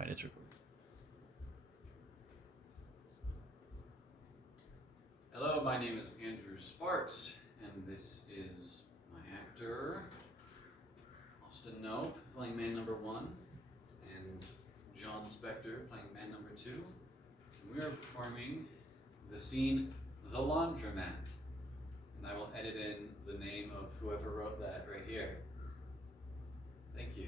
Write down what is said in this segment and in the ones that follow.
All right, it's recording. Hello, my name is Andrew Sparks, and this is my actor, Austin Nope, playing man number 1, and John Spector, playing man number 2. And we are performing the scene, The Laundromat. And I will edit in the name of whoever wrote that right here. Thank you.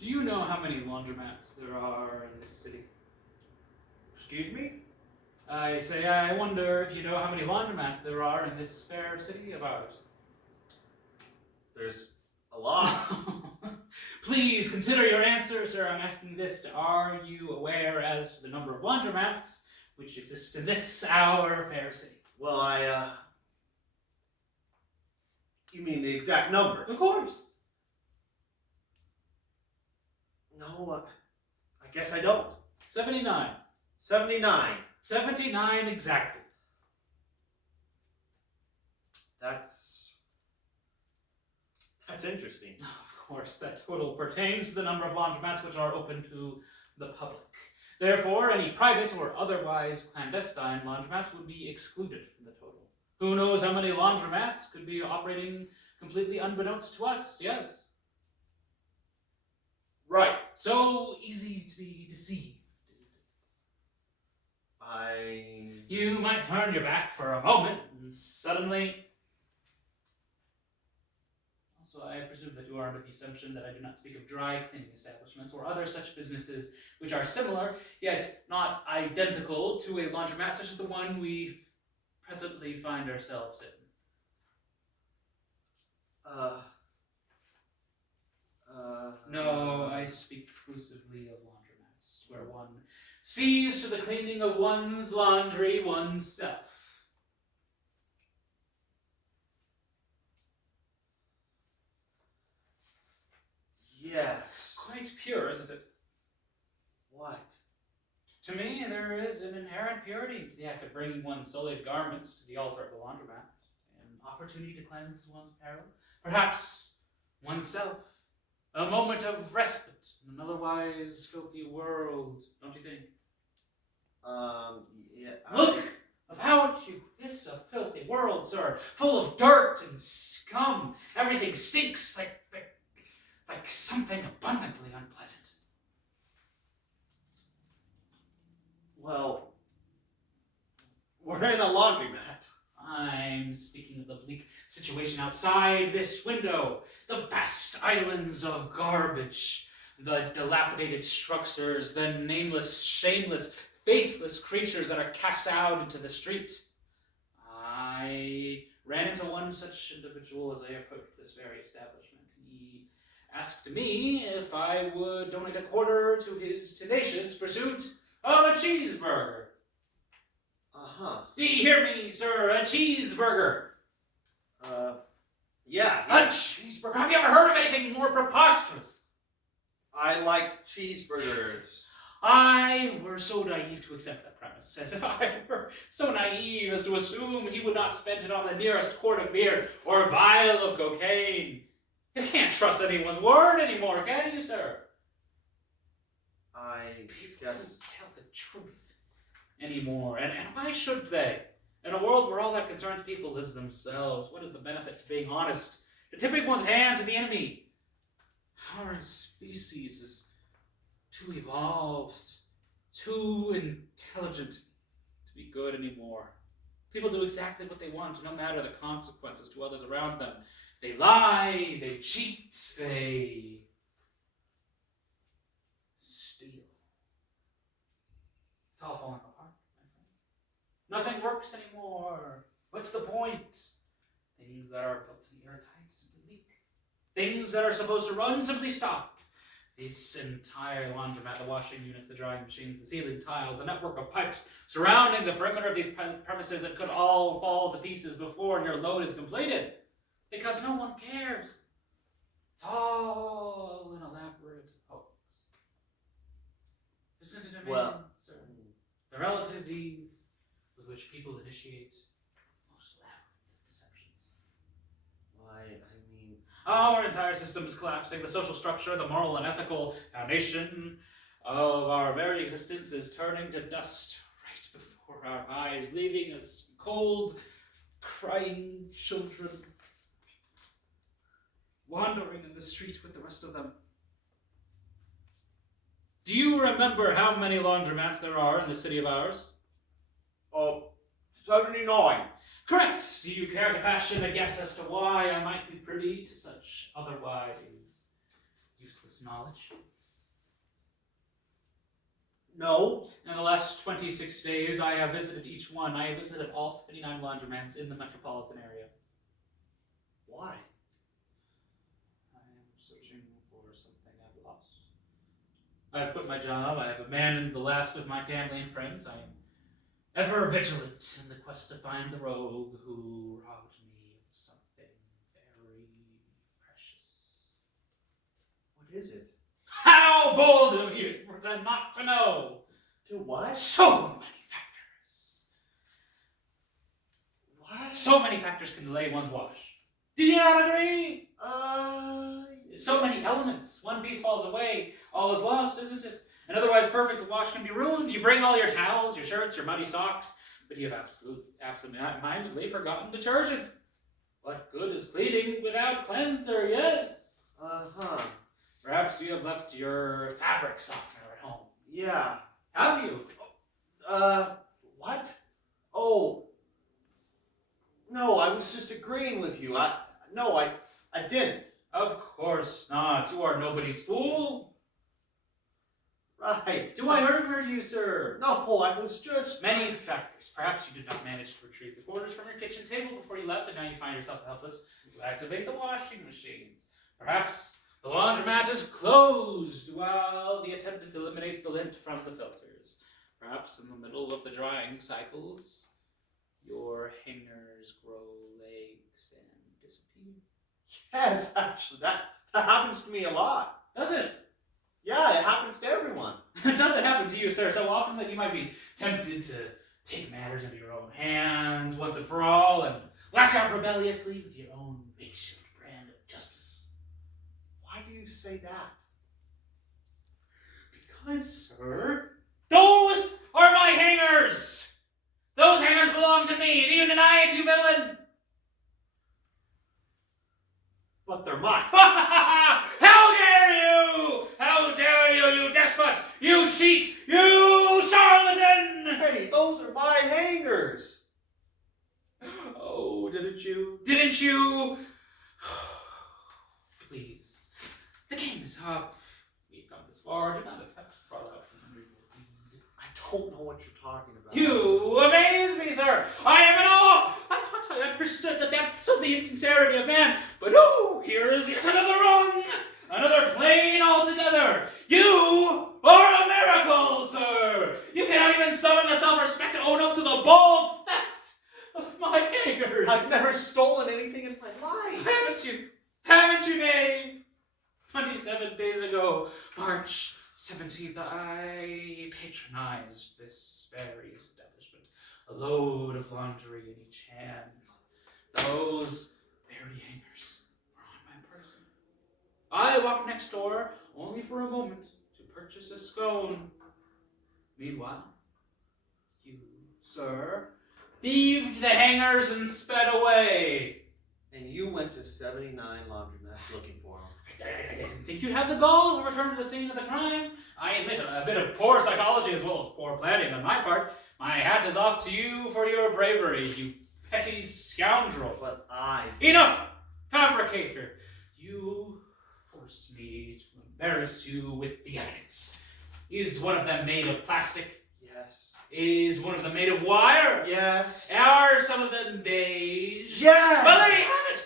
Do you know how many laundromats there are in this city? Excuse me? I say, I wonder if you know how many laundromats there are in this fair city of ours. There's a lot. Please consider your answer, sir. I'm asking this. Are you aware as to the number of laundromats which exist in this our fair city? Well, you mean the exact number? Of course. No, I guess I don't. 79. 79. 79 exactly. That's interesting. Of course, that total pertains to the number of laundromats which are open to the public. Therefore, any private or otherwise clandestine laundromats would be excluded from the total. Who knows how many laundromats could be operating completely unbeknownst to us, yes? Right. So easy to be deceived, isn't it? You might turn your back for a moment and suddenly... Also, I presume that you are under the assumption that I do not speak of dry cleaning establishments or other such businesses which are similar, yet not identical to a laundromat such as the one we presently find ourselves in. No, I speak exclusively of laundromats, where one sees to the cleaning of one's laundry oneself. Yes. Quite pure, isn't it? What? To me, there is an inherent purity to the act of bringing one's sullied garments to the altar of the laundromat, an opportunity to cleanse one's apparel, perhaps oneself. A moment of respite in an otherwise filthy world, don't you think? Yeah. Look about you. It's a filthy world, sir, full of dirt and scum. Everything stinks like something abundantly unpleasant. Well, we're in a laundromat. I'm speaking of the bleak situation outside this window. The vast islands of garbage, the dilapidated structures, the nameless, shameless, faceless creatures that are cast out into the street. I ran into one such individual as I approached this very establishment. He asked me if I would donate a quarter to his tenacious pursuit of a cheeseburger. Do you hear me, sir? A cheeseburger. Yeah. A cheeseburger? Have you ever heard of anything more preposterous? I like cheeseburgers. I were so naive to accept that premise, as if I were so naive as to assume he would not spend it on the nearest quart of beer or vial of cocaine. You can't trust anyone's word anymore, can you, sir? People don't tell the truth anymore, and why should they? In a world where all that concerns people is themselves, what is the benefit to being honest? To tipping one's hand to the enemy? Our species is too evolved, too intelligent to be good anymore. People do exactly what they want, no matter the consequences to others around them. They lie, they cheat, they steal. It's all falling apart, my friend. Nothing works anymore. What's the point? Things that are built to be airtight simply leak. Things that are supposed to run simply stop. This entire laundromat, the washing units, the drying machines, the ceiling tiles, the network of pipes surrounding the perimeter of these premises that could all fall to pieces before your load is completed. Because no one cares. It's all an elaborate hoax. Isn't it amazing, Well, sir? The relative ease with which people initiate most elaborate deceptions. Why, I mean... Our entire system is collapsing. The social structure, the moral and ethical foundation of our very existence is turning to dust right before our eyes, leaving us cold, crying children, wandering in the street with the rest of them. Do you remember how many laundromats there are in the city of ours? 79. Correct! Do you care to fashion a guess as to why I might be privy to such otherwise useless knowledge? No. In the last 26 days, I have visited each one. I have visited all 79 laundromats in the metropolitan area. Why? I am searching for something I've lost. I have quit my job. I have abandoned the last of my family and friends. I am ever vigilant in the quest to find the rogue who robbed me of something very precious. What is it? How bold of you to pretend not to know! Do what? So many factors. What? So many factors can delay one's wash. Do you not agree? So many elements. One piece falls away, all is lost, isn't it? An otherwise perfect wash can be ruined. You bring all your towels, your shirts, your muddy socks, but you have absent-mindedly forgotten detergent. What good is cleaning without cleanser, yes? Uh-huh. Perhaps you have left your fabric softener at home. Yeah. Have you? What? Oh. No, I was just agreeing with you. I didn't. Of course not. You are nobody's fool. Right. Do I murder you, sir? No, I was just... Many factors. Perhaps you did not manage to retrieve the quarters from your kitchen table before you left, and now you find yourself helpless to activate the washing machines. Perhaps the laundromat is closed while the attendant eliminates the lint from the filters. Perhaps in the middle of the drying cycles, your hangers grow legs and disappear. Yes, actually, that happens to me a lot. Does it? Yeah, it happens to everyone. Does it happen to you, sir, so often that you might be tempted to take matters into your own hands once and for all and lash out rebelliously with your own makeshift brand of justice? Why do you say that? Because, sir, those are my hangers! Those hangers belong to me! Do you deny it, you villain? But they're mine. How dare you! How dare you, you despot! You cheat! You charlatan! Hey, those are my hangers. Oh, didn't you? Didn't you? Please. The game is up. We've gone this far. Do not attempt to crawl out from under your feet. I don't know what you're talking about. You amaze me, sir! I am in awe! I thought I understood the depths of the insincerity of man, but oh, here is yet another rung! Another plane altogether! You are a miracle, sir! You cannot even summon the self-respect to own up to the bald theft of my hangers! I've never stolen anything in my life. Haven't you? Haven't you, nay? 27 days ago, March 17th, I patronized this very establishment. A load of laundry in each hand. Those very hangers were on my person. I walked next door only for a moment to purchase a scone. Meanwhile, you, sir, thieved the hangers and sped away. And you went to 79 laundromats looking for them. I I didn't think you'd have the gall to return to the scene of the crime. I admit a bit of poor psychology as well as poor planning on my part. My hat is off to you for your bravery, you petty scoundrel. But I... Enough, fabricator. You force me to embarrass you with the evidence. Is one of them made of plastic? Yes. Is one of them made of wire? Yes. Are some of them beige? Yes! Well, there you have it!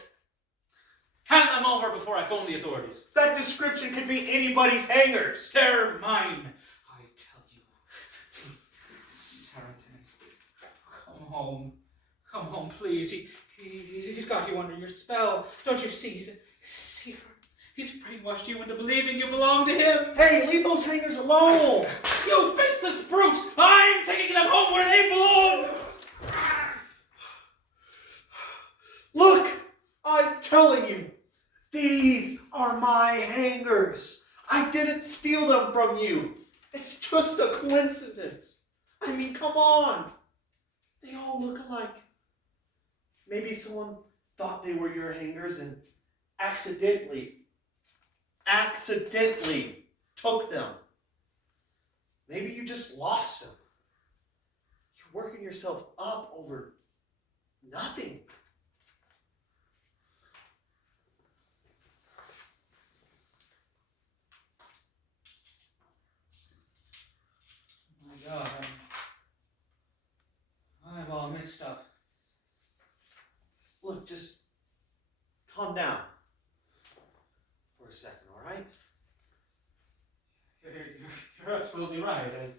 Hand them over before I phone the authorities. That description could be anybody's hangers. They're mine, I tell you. Sarah, come home. Come home, please. He's got you under your spell. Don't you see? He's a deceiver. He's brainwashed you into believing you belong to him. Hey, leave those hangers alone! You faceless brute! I'm taking them home where they belong! Look! I'm telling you, these are my hangers. I didn't steal them from you. It's just a coincidence. I mean, come on. They all look alike. Maybe someone thought they were your hangers and accidentally took them. Maybe you just lost them. You're working yourself up over nothing. Oh my God, I'm all mixed up. Look, just calm down for a second, all right? You're absolutely right.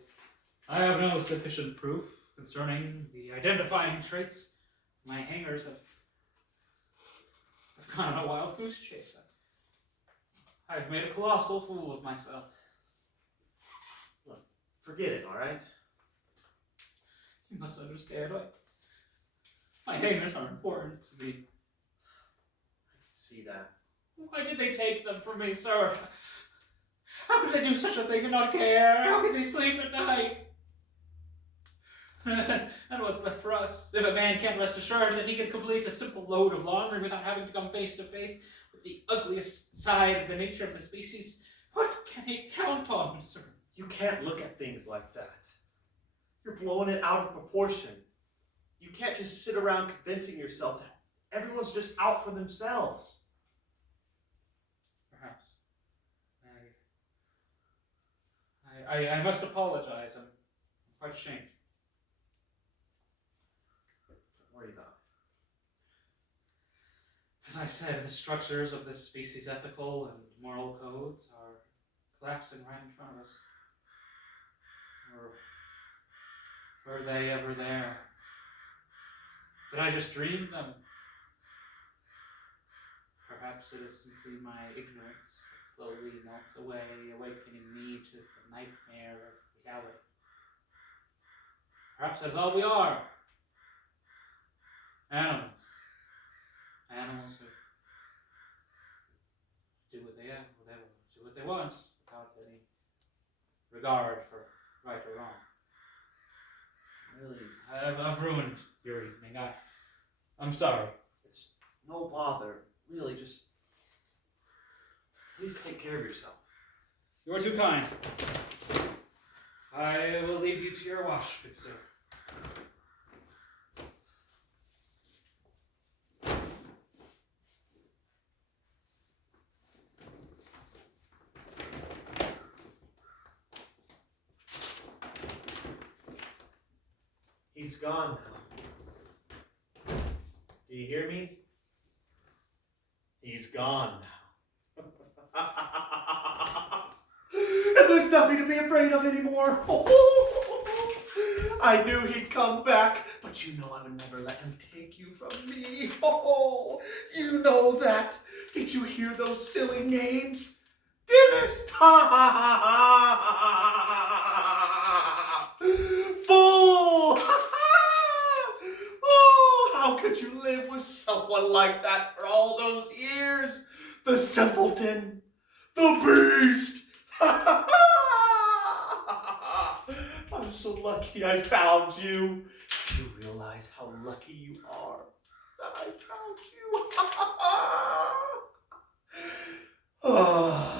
I have no sufficient proof concerning the identifying traits. My hangers have gone on a wild goose chase. I've made a colossal fool of myself. Look, forget it, all right? You must understand. My hangers are important to me. I can see that. Why did they take them from me, sir? How could they do such a thing and not care? How could they sleep at night? And what's left for us? If a man can't rest assured that he can complete a simple load of laundry without having to come face to face with the ugliest side of the nature of the species, what can he count on, sir? You can't look at things like that. You're blowing it out of proportion. You can't just sit around convincing yourself that everyone's just out for themselves. Perhaps. I must apologize. I'm quite ashamed. Don't worry about it. As I said, the structures of this species' ethical and moral codes are collapsing right in front of us. Or were they ever there? Did I just dream them? Perhaps it is simply my ignorance that slowly melts away, awakening me to the nightmare of reality. Perhaps that's all we are. Animals. Animals who do what they want without any regard for right or wrong. Really? I've ruined your evening. I'm sorry. It's no bother. Really, just please take care of yourself. You are too kind. I will leave you to your wash, good sir. He's gone now. Do you hear me? He's gone now. And there's nothing to be afraid of anymore. I knew he'd come back, but you know I would never let him take you from me. Oh, you know that. Did you hear those silly names? Dennis! Fool! Oh, how could you live with someone like that for all those years? The simpleton, the beast. I'm so lucky I found you. Do you realize how lucky you are that I found you? Ugh.